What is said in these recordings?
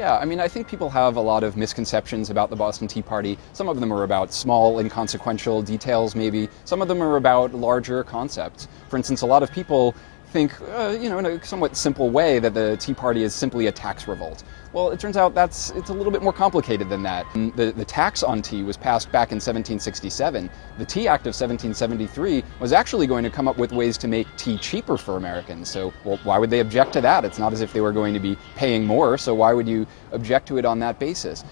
Yeah, I mean, I think people have a lot of misconceptions about the Boston Tea Party. Some of them are about small, inconsequential details, maybe. Some of them are about larger concepts. For instance, a lot of people think, in a somewhat simple way, that the Tea Party is simply a tax revolt. Well, it turns out it's a little bit more complicated than that. The tax on tea was passed back in 1767. The Tea Act of 1773 was actually going to come up with ways to make tea cheaper for Americans. So, well, why would they object to that? It's not as if they were going to be paying more, so why would you object to it on that basis?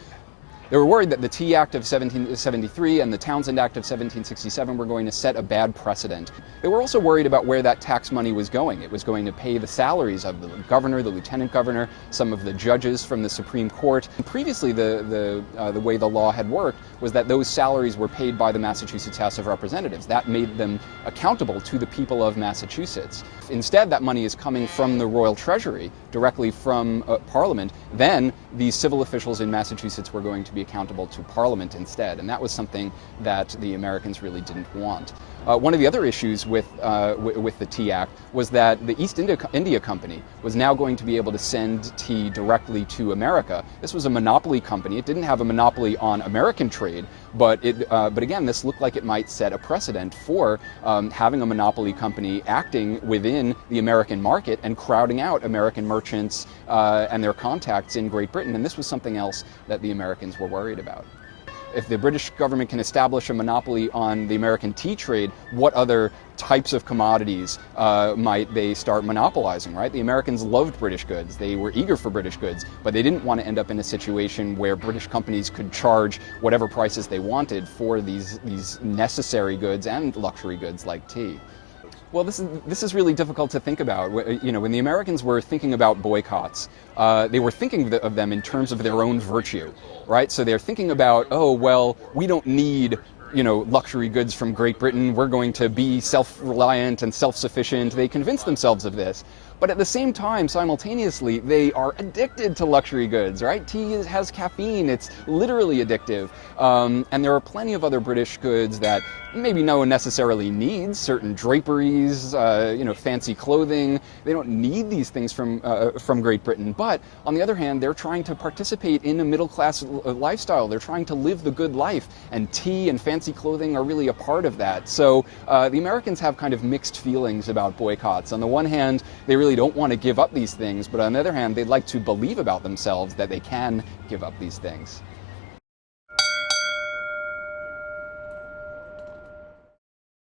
They were worried that the Tea Act of 1773 and the Townshend Act of 1767 were going to set a bad precedent. They were also worried about where that tax money was going. It was going to pay the salaries of the governor, the lieutenant governor, some of the judges from the Supreme Court. And previously, the way the law had worked was that those salaries were paid by the Massachusetts House of Representatives. That made them accountable to the people of Massachusetts. Instead, that money is coming from the Royal Treasury, directly from Parliament. Then these civil officials in Massachusetts were going to be accountable to Parliament instead, and that was something that the Americans really didn't want. One of the other issues with the Tea Act was that the East India Company was now going to be able to send tea directly to America. This was a monopoly company. It didn't have a monopoly on American trade, but again, this looked like it might set a precedent for having a monopoly company acting within the American market and crowding out American merchants and their contacts in Great Britain. And this was something else that the Americans were worried about. If the British government can establish a monopoly on the American tea trade, what other types of commodities might they start monopolizing, right? The Americans loved British goods. They were eager for British goods, but they didn't want to end up in a situation where British companies could charge whatever prices they wanted for these necessary goods and luxury goods like tea. Well, this is really difficult to think about. When the Americans were thinking about boycotts, they were thinking of them in terms of their own virtue, right? So they're thinking about, oh, well, we don't need luxury goods from Great Britain. We're going to be self-reliant and self-sufficient. They convince themselves of this. But at the same time, simultaneously, they are addicted to luxury goods, right? Tea has caffeine. It's literally addictive. And there are plenty of other British goods that maybe no one necessarily needs, certain draperies, fancy clothing. They don't need these things from Great Britain. But on the other hand, they're trying to participate in a middle-class lifestyle. They're trying to live the good life. And tea and fancy clothing are really a part of that. So the Americans have kind of mixed feelings about boycotts. On the one hand, they really don't want to give up these things, but on the other hand, they'd like to believe about themselves that they can give up these things.